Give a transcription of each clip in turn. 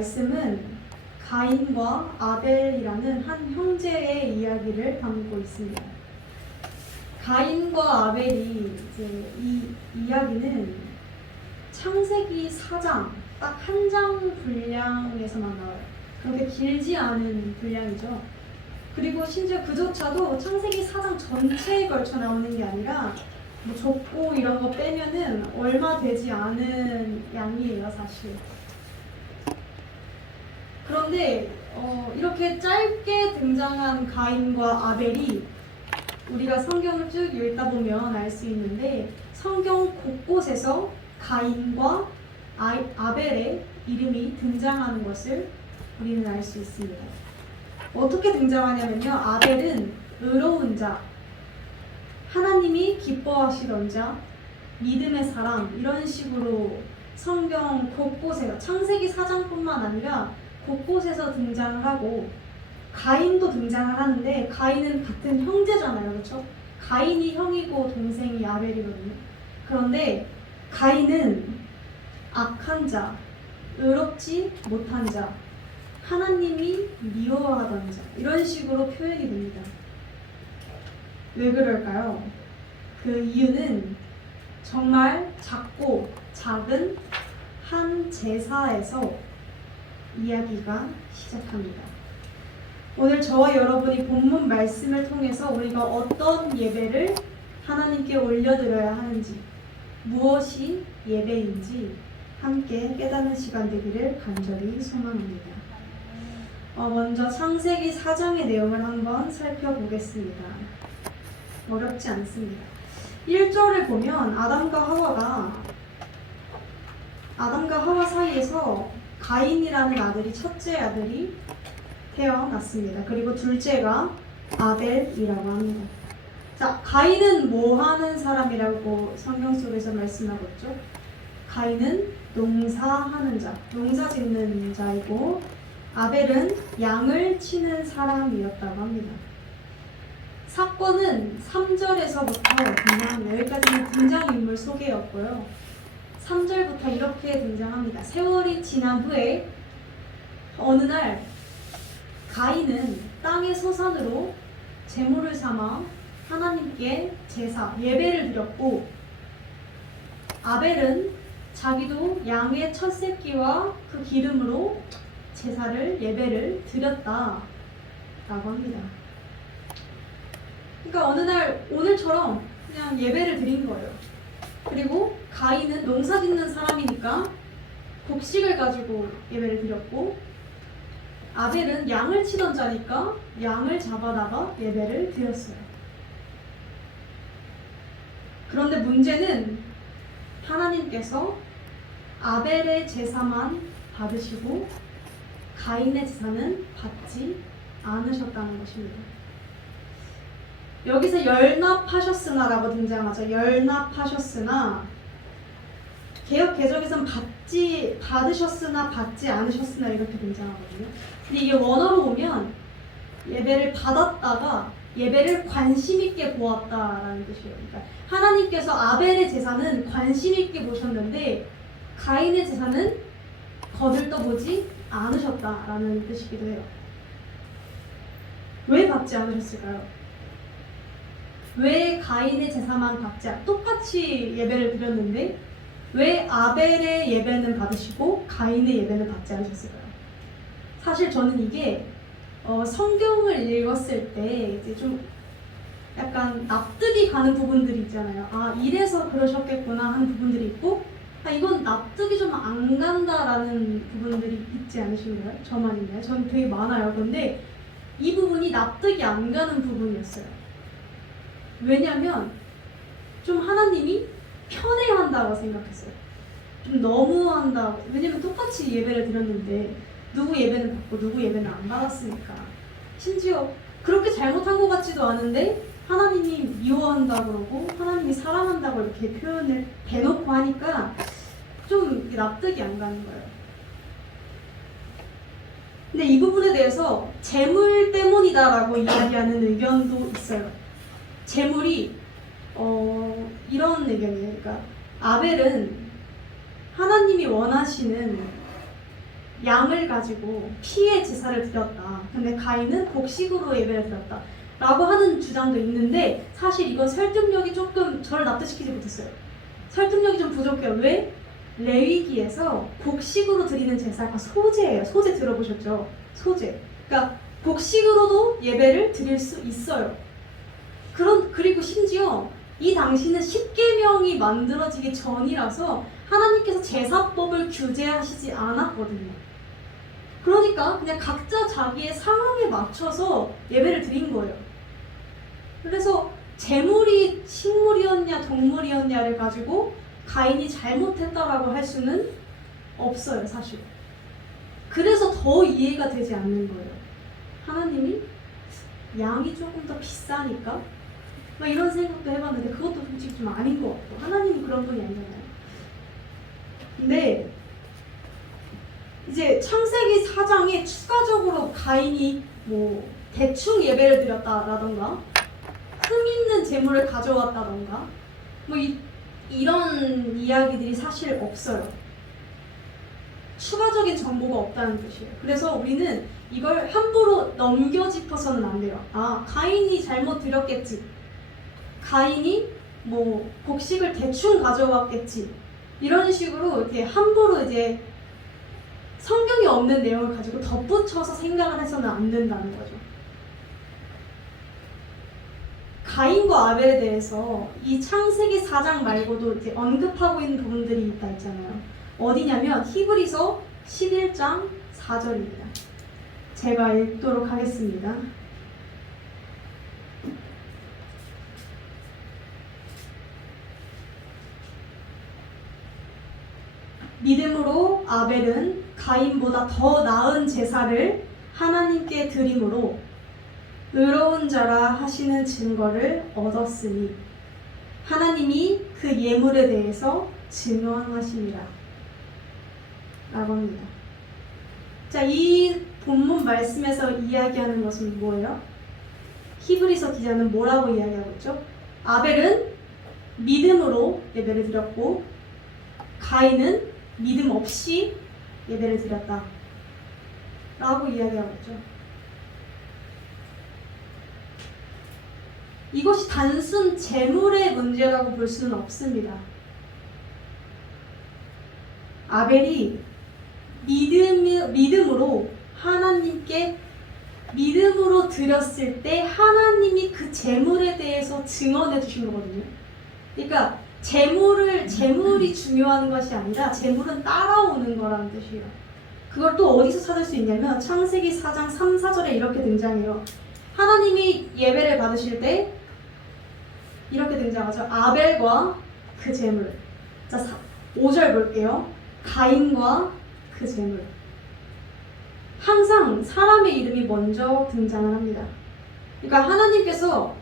말씀은 가인과 아벨이라는 한 형제의 이야기를 담고 있습니다. 가인과 아벨이 이제 이 이야기는 창세기 4장 딱 한 장 분량에서만 나와요. 그렇게 길지 않은 분량이죠. 그리고 심지어 그조차도 창세기 4장 전체에 걸쳐 나오는 게 아니라 뭐 족보 이런 거 빼면은 얼마 되지 않은 양이에요, 사실. 그런데 이렇게 짧게 등장한 가인과 아벨이 우리가 성경을 쭉 읽다 보면 알 수 있는데 성경 곳곳에서 가인과 아벨의 이름이 등장하는 것을 우리는 알 수 있습니다. 어떻게 등장하냐면요. 아벨은 의로운 자, 하나님이 기뻐하시던 자, 믿음의 사람 이런 식으로 성경 곳곳에서 창세기 4장뿐만 아니라 곳곳에서 등장을 하고 가인도 등장을 하는데 가인은 같은 형제잖아요. 그렇죠? 가인이 형이고 동생이 아벨이거든요. 그런데 가인은 악한 자, 의롭지 못한 자, 하나님이 미워하던 자 이런 식으로 표현이 됩니다. 왜 그럴까요? 그 이유는 정말 작고 작은 한 제사에서 이야기가 시작합니다. 오늘 저와 여러분이 본문 말씀을 통해서 우리가 어떤 예배를 하나님께 올려드려야 하는지, 무엇이 예배인지 함께 깨닫는 시간 되기를 간절히 소망합니다. 먼저 창세기 4장의 내용을 한번 살펴보겠습니다. 어렵지 않습니다. 1절을 보면 아담과 하와 사이에서 가인이라는 아들이, 첫째 아들이 태어났습니다. 그리고 둘째가 아벨이라고 합니다. 자, 가인은 뭐 하는 사람이라고 성경 속에서 말씀하고 있죠? 가인은 농사하는 자, 농사 짓는 자이고 아벨은 양을 치는 사람이었다고 합니다. 사건은 3절에서부터 그냥 여기까지는 등장인물 소개였고요. 3절부터 이렇게 등장합니다. 세월이 지난 후에 어느 날 가인은 땅의 소산으로 제물을 삼아 하나님께 제사, 예배를 드렸고 아벨은 자기도 양의 첫 새끼와 그 기름으로 제사를, 예배를 드렸다라고 합니다. 그러니까 어느 날 오늘처럼 그냥 예배를 드린 거예요. 그리고 가인은 농사 짓는 사람이니까 곡식을 가지고 예배를 드렸고 아벨은 양을 치던 자니까 양을 잡아다가 예배를 드렸어요. 그런데 문제는 하나님께서 아벨의 제사만 받으시고 가인의 제사는 받지 않으셨다는 것입니다. 여기서 열납하셨으나라고 등장하죠. 열납하셨으나 개역 개정에서는 받으셨으나 받지 않으셨으나 이렇게 등장하거든요. 근데 이게 원어로 보면 예배를 받았다가 예배를 관심 있게 보았다라는 뜻이에요. 그러니까 하나님께서 아벨의 제사는 관심 있게 보셨는데 가인의 제사는 거들떠보지 않으셨다라는 뜻이기도 해요. 왜 받지 않으셨을까요? 왜 가인의 제사만 똑같이 예배를 드렸는데 왜 아벨의 예배는 받으시고 가인의 예배는 받지 않으셨을까요? 사실 저는 이게 성경을 읽었을 때 이제 좀 약간 납득이 가는 부분들이 있잖아요. 아, 이래서 그러셨겠구나 하는 부분들이 있고 이건 납득이 좀 안 간다라는 부분들이 있지 않으신가요? 저만인가요? 저는 되게 많아요. 근데 이 부분이 납득이 안 가는 부분이었어요. 왜냐면 좀 하나님이 편애한다고 생각했어요. 좀 너무한다고. 왜냐면 똑같이 예배를 드렸는데 누구 예배는 받고 누구 예배는 안 받았으니까. 심지어 그렇게 잘못한 것 같지도 않은데 하나님이 미워한다고 그러고 하나님이 사랑한다고 이렇게 표현을 대놓고 하니까 좀 납득이 안 가는 거예요. 근데 이 부분에 대해서 재물 때문이다라고 이야기하는 의견도 있어요. 재물이 이런 의견이에요. 그러니까 아벨은 하나님이 원하시는 양을 가지고 피의 제사를 드렸다. 근데 가인은 곡식으로 예배를 드렸다. 라고 하는 주장도 있는데 사실 이건 설득력이 조금 저를 납득시키지 못했어요. 설득력이 좀 부족해요. 왜? 레위기에서 곡식으로 드리는 제사가 소제예요. 소제 들어보셨죠? 소제. 그러니까 곡식으로도 예배를 드릴 수 있어요. 그리고 심지어 이 당시는 십계명이 만들어지기 전이라서 하나님께서 제사법을 규제하시지 않았거든요. 그러니까 그냥 각자 자기의 상황에 맞춰서 예배를 드린 거예요. 그래서 재물이 식물이었냐 동물이었냐를 가지고 가인이 잘못했다라고 할 수는 없어요, 사실. 그래서 더 이해가 되지 않는 거예요. 하나님이 양이 조금 더 비싸니까 막 이런 생각도 해봤는데 그것도 솔직히 좀 아닌 것 같고 하나님은 그런 분이 아니잖아요. 근데 이제 창세기 4장에 추가적으로 가인이 뭐 대충 예배를 드렸다라던가 흠 있는 재물을 가져왔다던가 뭐 이런 이야기들이 사실 없어요. 추가적인 정보가 없다는 뜻이에요. 그래서 우리는 이걸 함부로 넘겨짚어서는 안 돼요. 아, 가인이 잘못 드렸겠지. 가인이 뭐 곡식을 대충 가져왔겠지. 이런 식으로 이렇게 함부로 이제 성경에 없는 내용을 가지고 덧붙여서 생각을 해서는 안 된다는 거죠. 가인과 아벨에 대해서 이 창세기 4장 말고도 이제 언급하고 있는 부분들이 있다 했잖아요. 어디냐면 히브리서 11장 4절입니다. 제가 읽도록 하겠습니다. 믿음으로 아벨은 가인보다 더 나은 제사를 하나님께 드림으로 의로운 자라 하시는 증거를 얻었으니 하나님이 그 예물에 대해서 증언하시니라 라고 합니다. 자, 이 본문 말씀에서 이야기하는 것은 뭐예요? 히브리서 기자는 뭐라고 이야기하고 있죠? 아벨은 믿음으로 예배를 드렸고 가인은 믿음 없이 예배를 드렸다 라고 이야기하고 있죠. 이것이 단순 재물의 문제라고 볼 수는 없습니다. 아벨이 믿음으로 하나님께 믿음으로 드렸을 때 하나님이 그 재물에 대해서 증언해 주신 거거든요. 그러니까 재물이 중요한 것이 아니라 재물은 따라오는 거라는 뜻이에요. 그걸 또 어디서 찾을 수 있냐면 창세기 4장 3, 4절에 이렇게 등장해요. 하나님이 예배를 받으실 때 이렇게 등장하죠. 아벨과 그 재물. 자, 5절 볼게요. 가인과 그 재물. 항상 사람의 이름이 먼저 등장을 합니다. 그러니까 하나님께서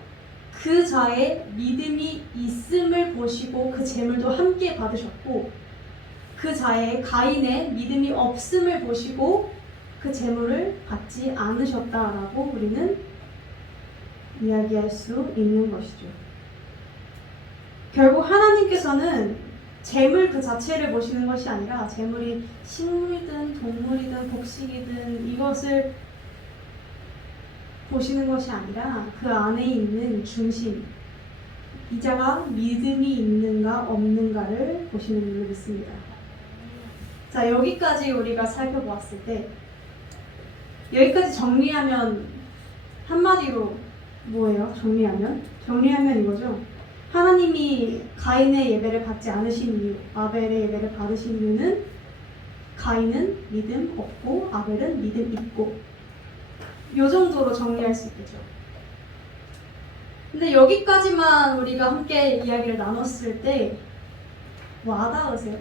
그 자의 믿음이 있음을 보시고 그 재물도 함께 받으셨고 그 자의 가인의 믿음이 없음을 보시고 그 재물을 받지 않으셨다라고 우리는 이야기할 수 있는 것이죠. 결국 하나님께서는 재물 그 자체를 보시는 것이 아니라 재물이 식물이든 동물이든 곡식이든 이것을 보시는 것이 아니라 그 안에 있는 중심, 이자가 믿음이 있는가 없는가를 보시는 줄로 믿습니다. 자, 여기까지 우리가 살펴보았을 때 여기까지 정리하면 한마디로 뭐예요? 정리하면 이거죠. 하나님이 가인의 예배를 받지 않으신 이유, 아벨의 예배를 받으신 이유는 가인은 믿음 없고 아벨은 믿음 있고 요 정도로 정리할 수 있겠죠. 근데 여기까지만 우리가 함께 이야기를 나눴을 때 와닿으세요?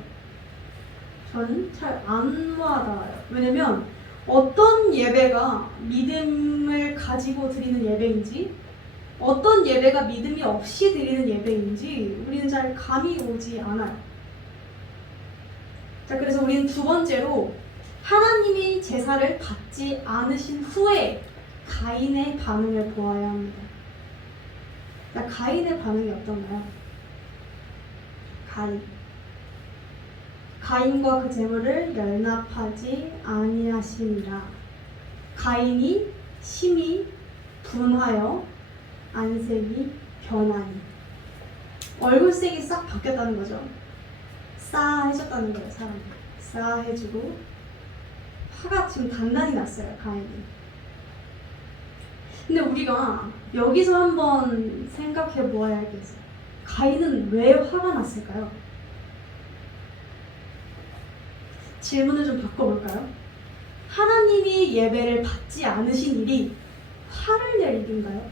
저는 잘 안 와닿아요. 왜냐면 어떤 예배가 믿음을 가지고 드리는 예배인지 어떤 예배가 믿음이 없이 드리는 예배인지 우리는 잘 감이 오지 않아요. 자, 그래서 우리는 두 번째로 하나님이 제사를 받지 않으신 후에 가인의 반응을 보아야 합니다. 자, 가인의 반응이 어떤가요? 가인과 그 재물을 연합하지 아니하시니라. 가인이 심히 분하여 안색이 변하니. 얼굴색이 싹 바뀌었다는 거죠. 싸해졌다는 거예요. 사람이 싸해지고 화가 지금 단단히 났어요. 가인이. 근데 우리가 여기서 한번 생각해 보아야 할 게 있어요. 가인은 왜 화가 났을까요? 질문을 좀 바꿔볼까요? 하나님이 예배를 받지 않으신 일이 화를 낼 일인가요?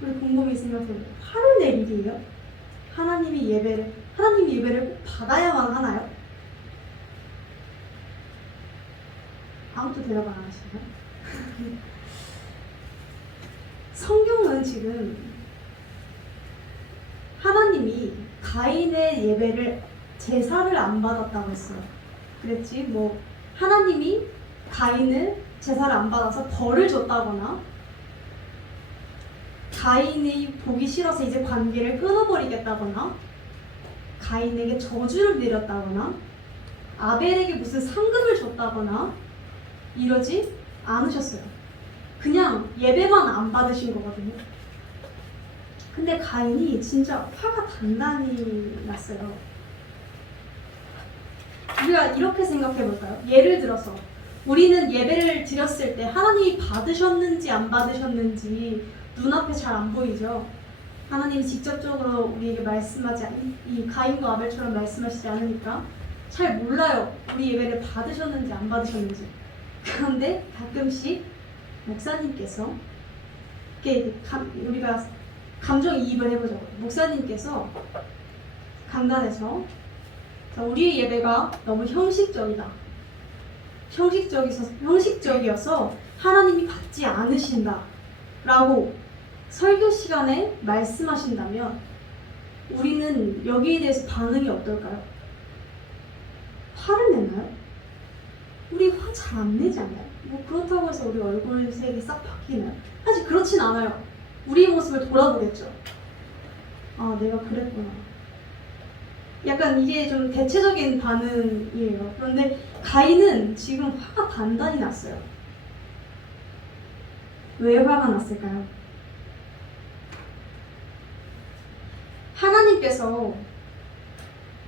우리 곰곰이 생각해보세요. 화를 낼 일이에요? 하나님이 예배를 꼭 받아야만 하나요? 아무도 대답 안 하시나요? 성경은 지금 하나님이 가인의 예배를 제사를 안 받았다고 했어요. 그랬지 뭐 하나님이 가인을 제사를 안 받아서 벌을 줬다거나 가인이 보기 싫어서 이제 관계를 끊어버리겠다거나 가인에게 저주를 내렸다거나 아벨에게 무슨 상급을 줬다거나 이러지 않으셨어요. 그냥 예배만 안 받으신 거거든요. 근데 가인이 진짜 화가 단단히 났어요. 우리가 이렇게 생각해 볼까요? 예를 들어서 우리는 예배를 드렸을 때 하나님이 받으셨는지 안 받으셨는지 눈앞에 잘 안 보이죠? 하나님이 직접적으로 우리에게 말씀하지 이 가인과 아벨처럼 말씀하시지 않으니까 잘 몰라요. 우리 예배를 받으셨는지 안 받으셨는지. 그런데 가끔씩 목사님께서 우리가 감정이입을 해보자고. 목사님께서 강단에서 우리의 예배가 너무 형식적이다. 형식적이어서 하나님이 받지 않으신다. 라고 설교 시간에 말씀하신다면 우리는 여기에 대해서 반응이 어떨까요? 화를 내나요? 우리 화 잘 안 내지 않나요? 뭐 그렇다고 해서 우리 얼굴색이 싹 바뀌나요? 사실 그렇진 않아요. 우리의 모습을 돌아보겠죠. 아, 내가 그랬구나. 약간 이게 좀 대체적인 반응이에요. 그런데 가인은 지금 화가 단단히 났어요. 왜 화가 났을까요? 하나님께서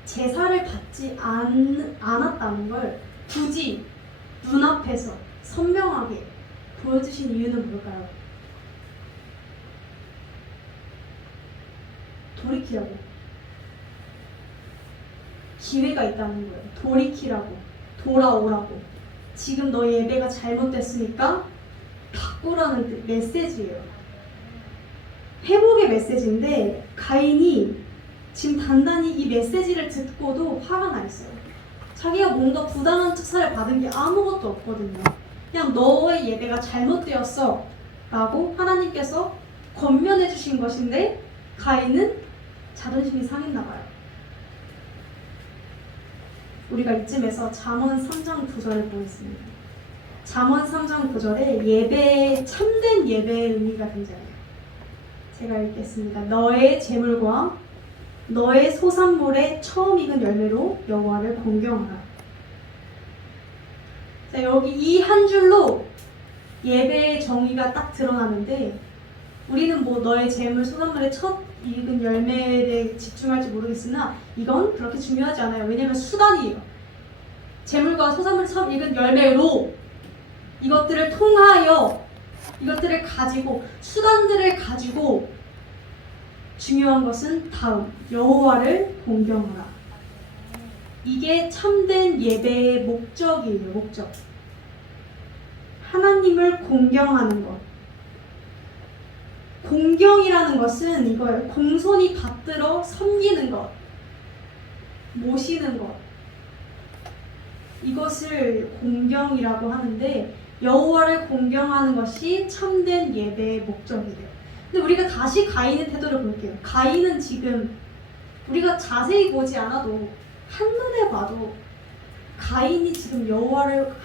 제사를 받지 않았다는 걸 굳이 눈앞에서 선명하게 보여주신 이유는 뭘까요? 돌이키라고. 기회가 있다는 거예요. 돌이키라고. 돌아오라고. 지금 너 예배가 잘못됐으니까 바꾸라는 메시지예요. 회복의 메시지인데 가인이 지금 단단히 이 메시지를 듣고도 화가 나 있어요. 자기가 뭔가 부당한 축사를 받은 게 아무것도 없거든요. 그냥 너의 예배가 잘못되었어 라고 하나님께서 권면해 주신 것인데 가인은 자존심이 상했나 봐요. 우리가 이쯤에서 잠언 3장 9절을 보겠습니다. 잠언 3장 9절에 참된 예배의 의미가 등장해요. 제가 읽겠습니다. 너의 재물과 너의 소산물의 처음 익은 열매로 여호와를 공경하라. 자, 여기 이 한 줄로 예배의 정의가 딱 드러나는데 우리는 뭐 너의 재물, 소산물의 첫 익은 열매에 집중할지 모르겠으나 이건 그렇게 중요하지 않아요. 왜냐하면 수단이에요. 재물과 소산물 첫 익은 열매로 이것들을 통하여 이것들을 가지고 수단들을 가지고 중요한 것은 다음 여호와를 공경하라. 이게 참된 예배의 목적이에요. 목적. 하나님을 공경하는 것. 공경이라는 것은 이거예요. 공손히 받들어 섬기는 것, 모시는 것. 이것을 공경이라고 하는데 여호와를 공경하는 것이 참된 예배의 목적이래요. 근데 우리가 다시 가인의 태도를 볼게요. 가인은 지금 우리가 자세히 보지 않아도 한눈에 봐도 가인이 지금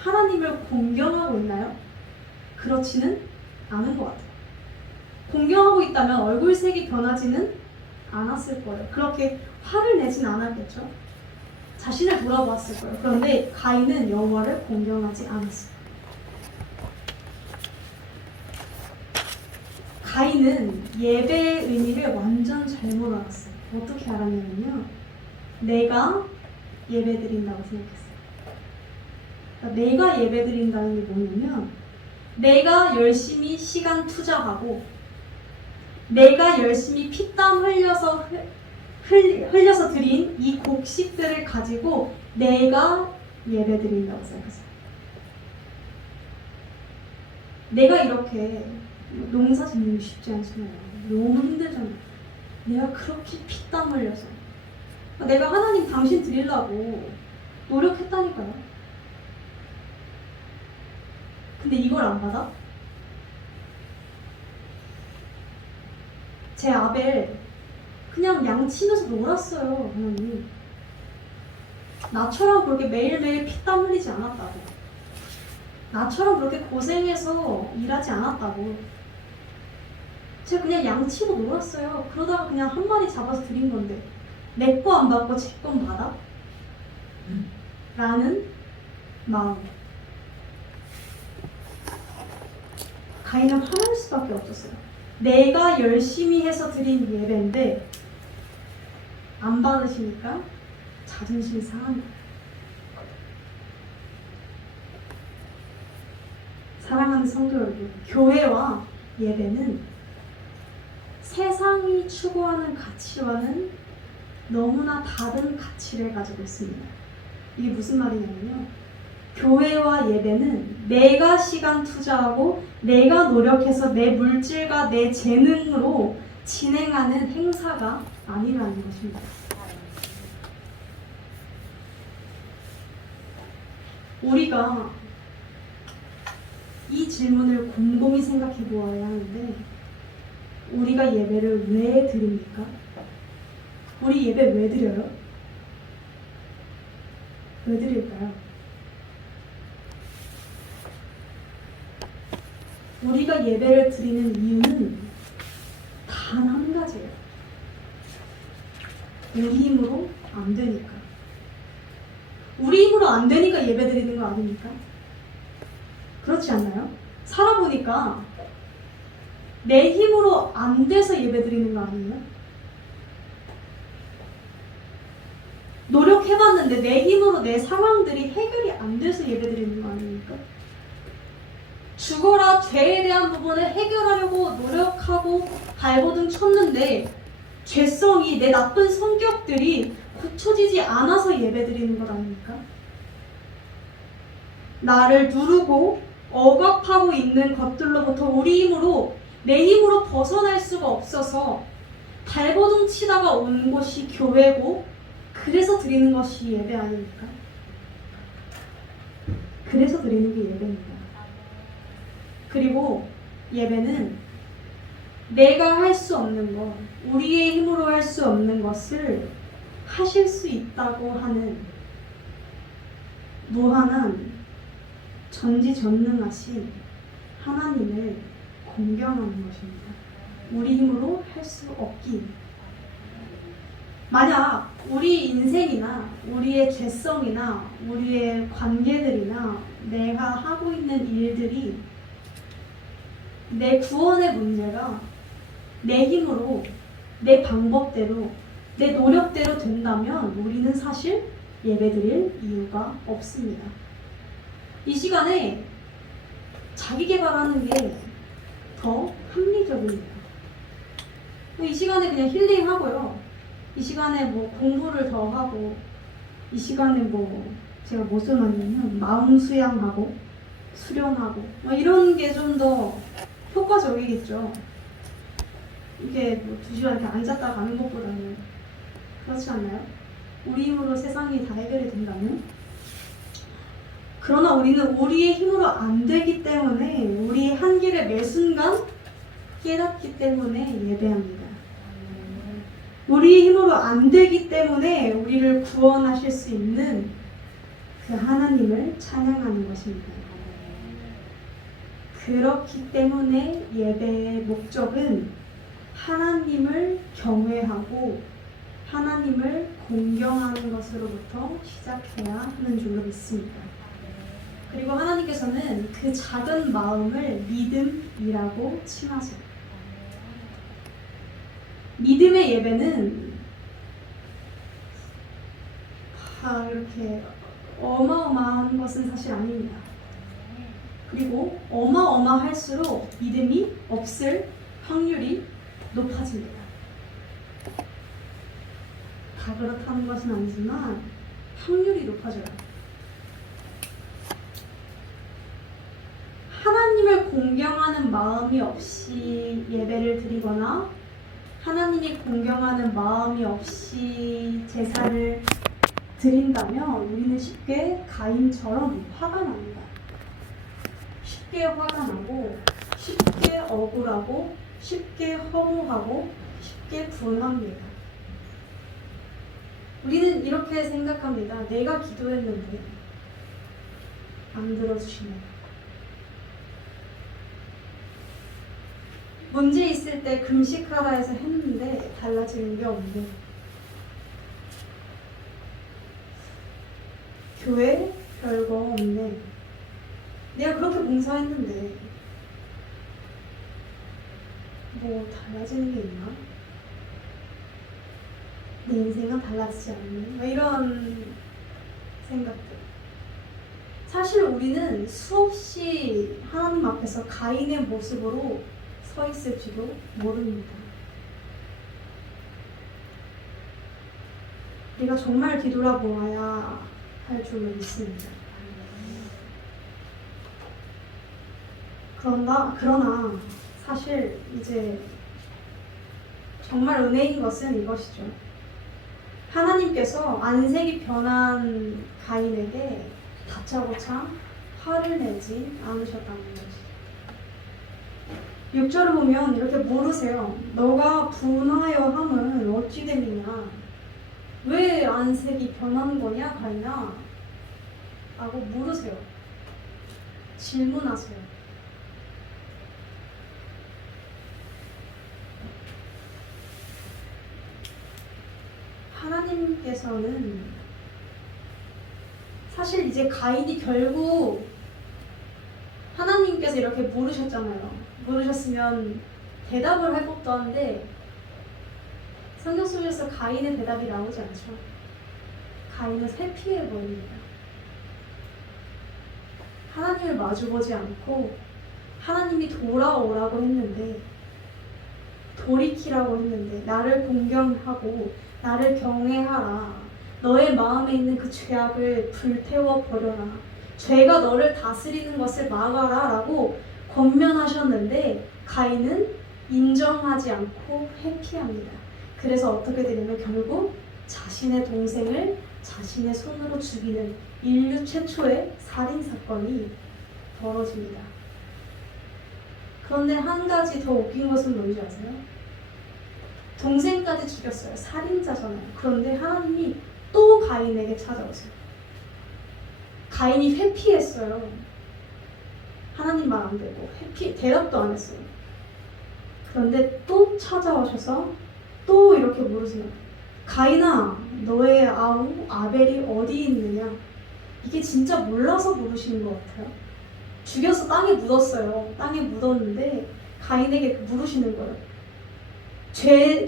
하나님을 공경하고 있나요? 그렇지는 않은 것 같아요. 공경하고 있다면 얼굴색이 변하지는 않았을 거예요. 그렇게 화를 내진 않았겠죠. 자신을 돌아보았을 거예요. 그런데 가인은 여호와를 공경하지 않았어요. 가인은 예배의 의미를 완전 잘못 알았어요. 어떻게 알았냐면요, 내가 예배드린다고 생각했어요. 그러니까 내가 예배드린다는 게 뭐냐면, 내가 열심히 시간 투자하고 내가 열심히 피땀 흘려서 드린 이 곡식들을 가지고 내가 예배드린다고 생각했어요. 내가 이렇게 농사 짓는 게 쉽지 않잖아요. 너무 힘들잖아요. 내가 그렇게 피땀 흘려서 내가 하나님 당신 드리려고 노력했다니까요. 근데 이걸 안 받아? 제 아벨 그냥 양 치면서 놀았어요. 하나님, 나처럼 그렇게 매일매일 피땀 흘리지 않았다고, 나처럼 그렇게 고생해서 일하지 않았다고. 제가 그냥 양 치고 놀았어요. 그러다가 그냥 한 마리 잡아서 드린 건데 내 거 안 받고 제 건 받아? 라는 마음. 가인은 화날 수밖에 없었어요. 내가 열심히 해서 드린 예배인데 안 받으시니까 자존심이 상한 거예요. 사랑하는 성도 여러분, 교회와 예배는 세상이 추구하는 가치와는 너무나 다른 가치를 가지고 있습니다. 이게 무슨 말이냐면요, 교회와 예배는 내가 시간 투자하고 내가 노력해서 내 물질과 내 재능으로 진행하는 행사가 아니라는 것입니다. 우리가 이 질문을 곰곰이 생각해 보아야 하는데, 우리가 예배를 왜 드립니까? 우리 예배 왜 드려요? 왜 드릴까요? 우리가 예배를 드리는 이유는 단 한 가지예요. 우리 힘으로 안 되니까. 우리 힘으로 안 되니까 예배 드리는 거 아닙니까? 그렇지 않나요? 살아보니까 내 힘으로 안 돼서 예배 드리는 거 아니에요? 노력해봤는데 내 힘으로 내 상황들이 해결이 안 돼서 예배 드리는 거 아닙니까? 죽어라 죄에 대한 부분을 해결하려고 노력하고 발버둥 쳤는데 죄성이, 내 나쁜 성격들이 고쳐지지 않아서 예배드리는 것 아닙니까? 나를 누르고 억압하고 있는 것들로부터 우리 힘으로, 내 힘으로 벗어날 수가 없어서 발버둥 치다가 온 곳이 교회고, 그래서 드리는 것이 예배 아닙니까? 그래서 드리는 게 예배입니다. 그리고 예배는 내가 할 수 없는 것, 우리의 힘으로 할 수 없는 것을 하실 수 있다고 하는 무한한 전지전능하신 하나님을 공경하는 것입니다. 우리 힘으로 할 수 없기. 만약 우리 인생이나 우리의 죄성이나 우리의 관계들이나 내가 하고 있는 일들이, 내 구원의 문제가 내 힘으로, 내 방법대로, 내 노력대로 된다면 우리는 사실 예배드릴 이유가 없습니다. 이 시간에 자기 개발하는 게 더 합리적입니다. 이 시간에 그냥 힐링하고요, 이 시간에 뭐 공부를 더 하고, 이 시간에 뭐 제가 뭐 써놨냐면 마음 수양하고 수련하고 이런 게 좀 더 효과적이겠죠. 이게 뭐 2시간 이렇게 앉았다 가는 것보다는. 그렇지 않나요? 우리 힘으로 세상이 다 해결이 된다면? 그러나 우리는 우리의 힘으로 안 되기 때문에, 우리의 한계를 매 순간 깨닫기 때문에 예배합니다. 우리의 힘으로 안 되기 때문에 우리를 구원하실 수 있는 그 하나님을 찬양하는 것입니다. 그렇기 때문에 예배의 목적은 하나님을 경외하고 하나님을 공경하는 것으로부터 시작해야 하는 줄로 믿습니다. 그리고 하나님께서는 그 작은 마음을 믿음이라고 칭하세요. 믿음의 예배는 이렇게 어마어마한 것은 사실 아닙니다. 그리고 어마어마할수록 믿음이 없을 확률이 높아집니다. 다 그렇다는 것은 아니지만 확률이 높아져요. 하나님을 공경하는 마음이 없이 예배를 드리거나 하나님이 공경하는 마음이 없이 제사를 드린다면 우리는 쉽게 가인처럼 화가 납니다. 쉽게 화가 나고 쉽게 억울하고 쉽게 허무하고 쉽게 분합니다. 우리는 이렇게 생각합니다. 내가 기도했는데 안 들어주시네. 문제 있을 때 금식하라 해서 했는데 달라지는 게 없네. 교회 별거 없네. 내가 그렇게 봉사했는데 뭐 달라지는 게 있나? 내 인생은 달라지지 않네. 뭐 이런 생각들. 사실 우리는 수없이 하나님 앞에서 가인의 모습으로 서 있을지도 모릅니다. 우리가 정말 뒤돌아보아야 할 줄로 믿습니다. 그러나 사실 이제 정말 은혜인 것은 이것이죠. 하나님께서 안색이 변한 가인에게 다짜고짜 화를 내지 않으셨다는 것이죠. 6절을 보면 이렇게 물으세요. 너가 분하여 함은 어찌 됨이냐? 왜 안색이 변한 거냐 가인아? 라고 물으세요. 질문하세요. 하나님께서는 사실 이제 가인이 결국 하나님께서 이렇게 물으셨잖아요. 물으셨으면 대답을 할 법도 한데 성경 속에서 가인의 대답이 나오지 않죠. 가인은 회피해버립니다. 하나님을 마주보지 않고 하나님이 돌아오라고 했는데 돌이키라고 했는데 나를 공경하고 나를 경외하라. 너의 마음에 있는 그 죄악을 불태워 버려라. 죄가 너를 다스리는 것을 막아라 라고 권면하셨는데 가인은 인정하지 않고 회피합니다. 그래서 어떻게 되냐면 결국 자신의 동생을 자신의 손으로 죽이는 인류 최초의 살인사건이 벌어집니다. 그런데 한 가지 더 웃긴 것은 뭔지 아세요? 동생까지 죽였어요. 살인자잖아요. 그런데 하나님이 또 가인에게 찾아오세요. 가인이 회피했어요. 하나님 말 안 되고 대답도 안 했어요. 그런데 또 찾아오셔서 또 이렇게 물으세요. 가인아, 너의 아우 아벨이 어디 있느냐? 이게 진짜 몰라서 물으시는 것 같아요. 죽여서 땅에 묻었어요. 땅에 묻었는데 가인에게 물으시는 거예요. 죄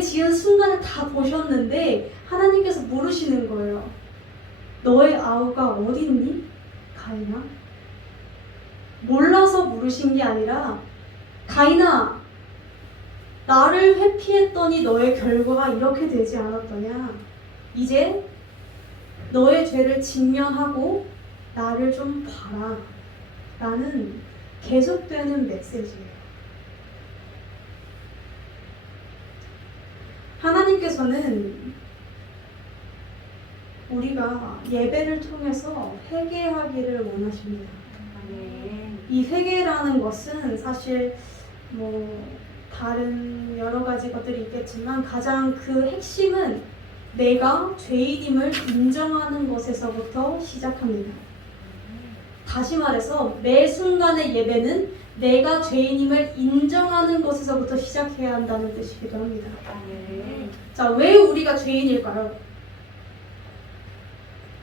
지은 순간을 다 보셨는데 하나님께서 물으시는 거예요. 너의 아우가 어디 있니? 가인아? 몰라서 물으신 게 아니라 가인아, 나를 회피했더니 너의 결과가 이렇게 되지 않았더냐? 이제 너의 죄를 직면하고 나를 좀 봐라 라는 계속되는 메시지예요. 하나님께서는 우리가 예배를 통해서 회개하기를 원하십니다. 이 회개라는 것은 사실 다른 여러 가지 것들이 있겠지만 가장 그 핵심은 내가 죄인임을 인정하는 것에서부터 시작합니다. 다시 말해서 매 순간의 예배는 내가 죄인임을 인정하는 것에서부터 시작해야 한다는 뜻이기도 합니다. 자, 왜 우리가 죄인일까요?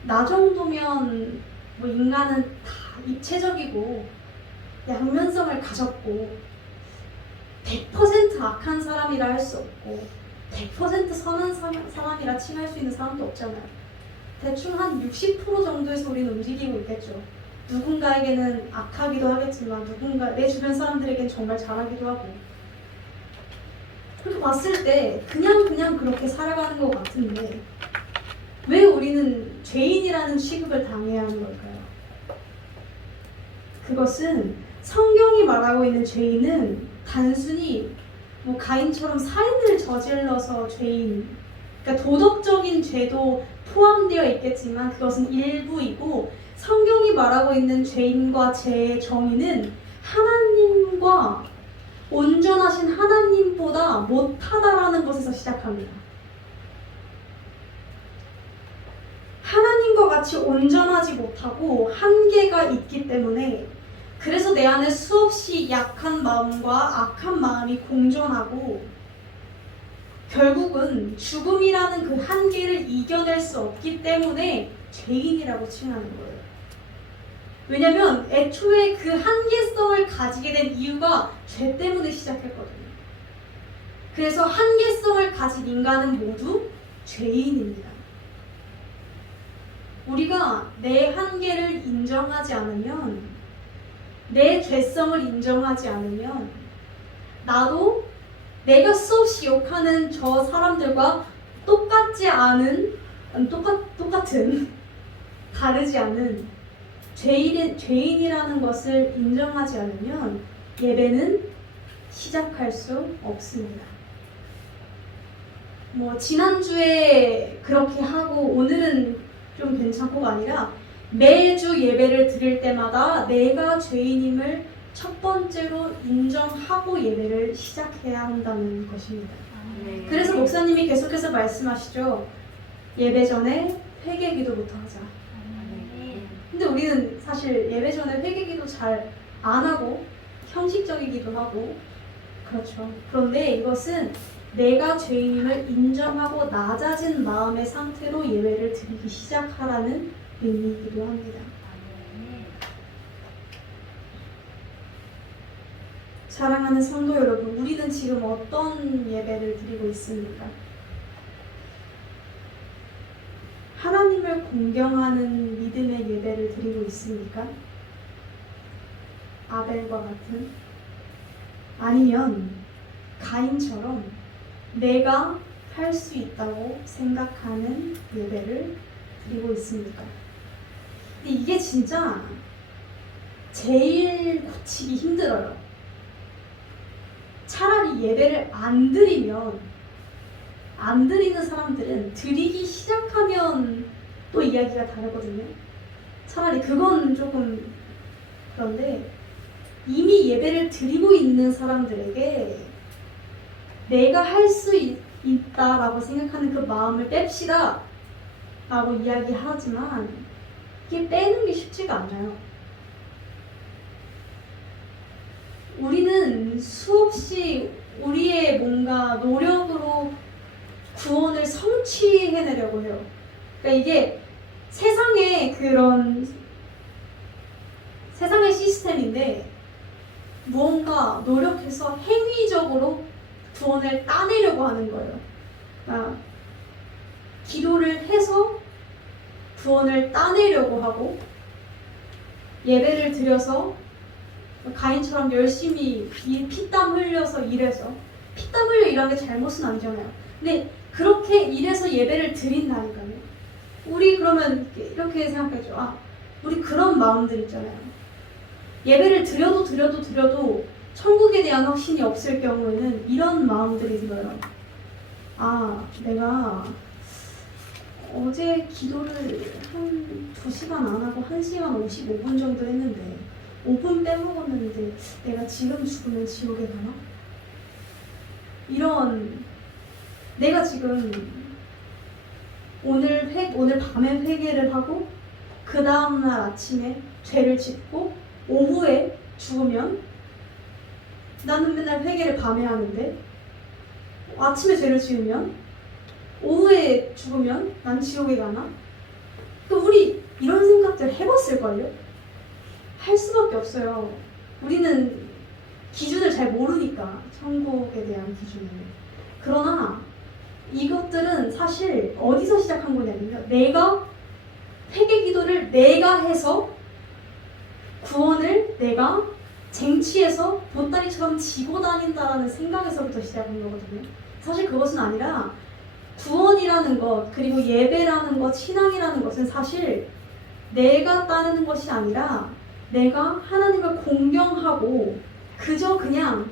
나 정도면 뭐 인간은 다 입체적이고 양면성을 가졌고 100% 악한 사람이라 할 수 없고 100% 선한 사람이라 칭할 수 있는 사람도 없잖아요. 대충 한 60% 정도에서 우리는 움직이고 있겠죠. 누군가에게는 악하기도 하겠지만 내 주변 사람들에게는 정말 잘하기도 하고, 그렇게 봤을 때 그냥 그렇게 살아가는 것 같은데 왜 우리는 죄인이라는 취급을 당해야 하는 걸까요? 그것은 성경이 말하고 있는 죄인은 단순히 뭐 가인처럼 살인을 저질러서 죄인, 그러니까 도덕적인 죄도 포함되어 있겠지만 그것은 일부이고, 성경이 말하고 있는 죄인과 죄의 정의는 하나님과 온전하신 하나님보다 못하다라는 것에서 시작합니다. 하나님과 같이 온전하지 못하고 한계가 있기 때문에, 그래서 내 안에 수없이 약한 마음과 악한 마음이 공존하고 결국은 죽음이라는 그 한계를 이겨낼 수 없기 때문에 죄인이라고 칭하는 거예요. 왜냐면 애초에 그 한계성을 가지게 된 이유가 죄 때문에 시작했거든요. 그래서 한계성을 가진 인간은 모두 죄인입니다. 우리가 내 한계를 인정하지 않으면, 내 죄성을 인정하지 않으면 나도 내가 수없이 욕하는 저 사람들과 똑같지 않은, 똑같은, 다르지 않은 죄인이라는 것을 인정하지 않으면 예배는 시작할 수 없습니다. 뭐 지난주에 그렇게 하고 오늘은 좀 괜찮고가 아니라 매주 예배를 드릴 때마다 내가 죄인임을 첫 번째로 인정하고 예배를 시작해야 한다는 것입니다. 그래서 목사님이 계속해서 말씀하시죠. 예배 전에 회개 기도부터 하자. 근데 우리는 사실 예배 전에 회개 기도 잘 안 하고 형식적이기도 하고 그렇죠. 그런데 이것은 내가 죄인임을 인정하고 낮아진 마음의 상태로 예배를 드리기 시작하라는 의미이기도 합니다. 사랑하는 성도 여러분, 우리는 지금 어떤 예배를 드리고 있습니까? 하나님을 공경하는 믿음의 예배를 드리고 있습니까? 아벨과 같은? 아니면 가인처럼 내가 할 수 있다고 생각하는 예배를 드리고 있습니까? 근데 이게 진짜 제일 고치기 힘들어요. 차라리 예배를 안 드리는 사람들은 드리기 시작하면 또 이야기가 다르거든요. 차라리 그건 조금 그런데, 이미 예배를 드리고 있는 사람들에게 내가 할 수 있다라고 생각하는 그 마음을 뺍시다 라고 이야기하지만 이게 빼는 게 쉽지가 않아요. 우리는 수없이 우리의 뭔가 노력으로 구원을 성취해내려고 해요. 그러니까 이게 세상의 시스템인데, 무언가 노력해서 행위적으로 구원을 따내려고 하는 거예요. 그러니까 기도를 해서 구원을 따내려고 하고, 예배를 드려서 가인처럼 열심히 피땀 흘려서 일해서, 피땀 흘려 일하는 게 잘못은 아니잖아요. 근데 그렇게 일해서 예배를 드린다니까요. 우리 그러면 이렇게 생각하죠. 우리 그런 마음들 있잖아요. 예배를 드려도 천국에 대한 확신이 없을 경우에는 이런 마음들이 들어요. 내가 어제 기도를 한 2시간 안 하고 1시간 55분 정도 했는데 5분 빼먹었는데 내가 지금 죽으면 지옥에 가나? 내가 지금 오늘 밤에 회개를 하고 그 다음날 아침에 죄를 짓고 오후에 죽으면 나는 맨날 회개를 밤에 하는데 아침에 죄를 지으면 오후에 죽으면 난 지옥에 가나? 또 우리 이런 생각들 해봤을걸요? 할 수밖에 없어요. 우리는 기준을 잘 모르니까 천국에 대한 기준을. 그러나 이것들은 사실 어디서 시작한 거냐면요. 내가 회개 기도를 내가 해서 구원을 내가 쟁취해서 보따리처럼 지고 다닌다라는 생각에서부터 시작한 거거든요. 사실 그것은 아니라 구원이라는 것, 그리고 예배라는 것, 신앙이라는 것은 사실 내가 따르는 것이 아니라 내가 하나님을 공경하고 그저 그냥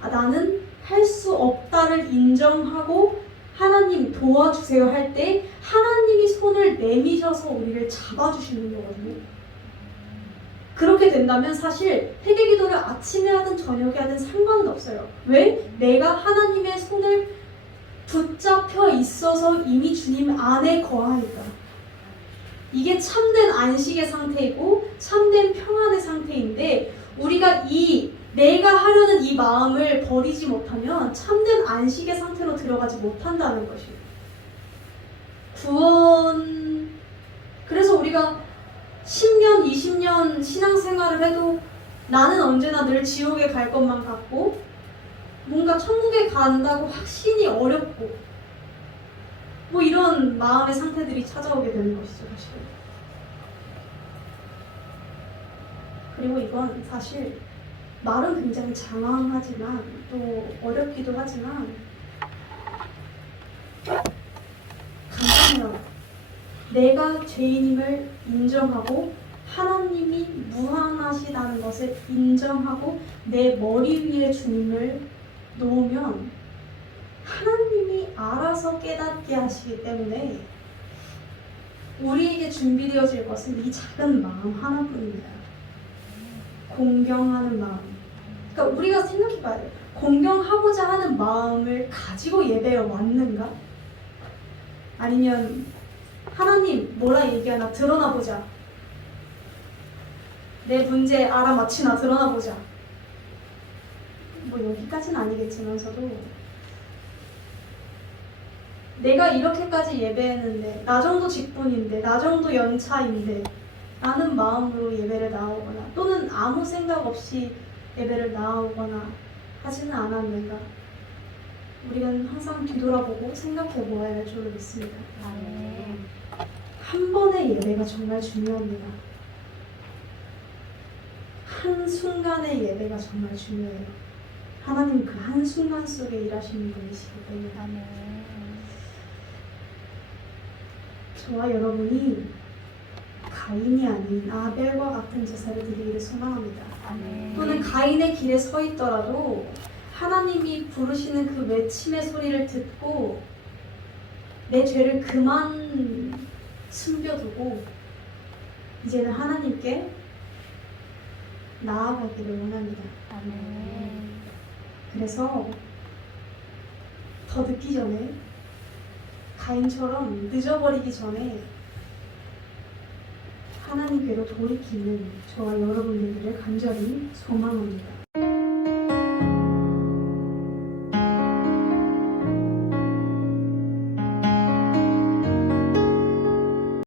나는 할 수 없다를 인정하고 하나님 도와주세요 할 때 하나님이 손을 내미셔서 우리를 잡아주시는 거거든요. 그렇게 된다면 사실 회개기도를 아침에 하든 저녁에 하든 상관은 없어요. 왜? 내가 하나님의 손을 붙잡혀 있어서 이미 주님 안에 거하니까. 이게 참된 안식의 상태이고 참된 평안의 상태인데 우리가 내가 하려는 이 마음을 버리지 못하면 참된 안식의 상태로 들어가지 못한다는 것이에요. 그래서 우리가 10년, 20년 신앙생활을 해도 나는 언제나 늘 지옥에 갈 것만 같고 뭔가 천국에 간다고 확신이 어렵고 뭐 이런 마음의 상태들이 찾아오게 되는 것이죠, 사실. 그리고 이건 사실 말은 굉장히 장황하지만 또 어렵기도 하지만 간단해요. 내가 죄인임을 인정하고 하나님이 무한하시다는 것을 인정하고 내 머리 위에 주님을 놓으면 하나님이 알아서 깨닫게 하시기 때문에 우리에게 준비되어질 것은 이 작은 마음 하나뿐입니다. 공경하는 마음. 그러니까 우리가 생각해봐야 돼요. 공경하고자 하는 마음을 가지고 예배에 왔는가? 아니면 하나님 뭐라 얘기하나 드러나 보자. 내 문제 알아맞히나 드러나 보자. 뭐 여기까지는 아니겠지만서도 내가 이렇게까지 예배했는데 나 정도 직분인데 나 정도 연차인데 라는 마음으로 예배를 나오거나 또는 아무 생각 없이 예배를 나오거나 하지는 않았는가. 우리는 항상 뒤돌아보고 생각해 보아야 할 줄로 믿습니다. 한 번의 예배가 정말 중요합니다. 한 순간의 예배가 정말 중요해요. 하나님 그 한순간 속에 일하시는 분이시기 때문에 저와 여러분이 가인이 아닌 아벨과 같은 제사를 드리기를 소망합니다. 또는 가인의 길에 서 있더라도 하나님이 부르시는 그 외침의 소리를 듣고 내 죄를 그만 숨겨두고 이제는 하나님께 나아가기를 원합니다. 그래서 더 늦기 전에 가인처럼 늦어버리기 전에 하나님께로 돌이키는 저와 여러분 되기를 간절히 소망합니다.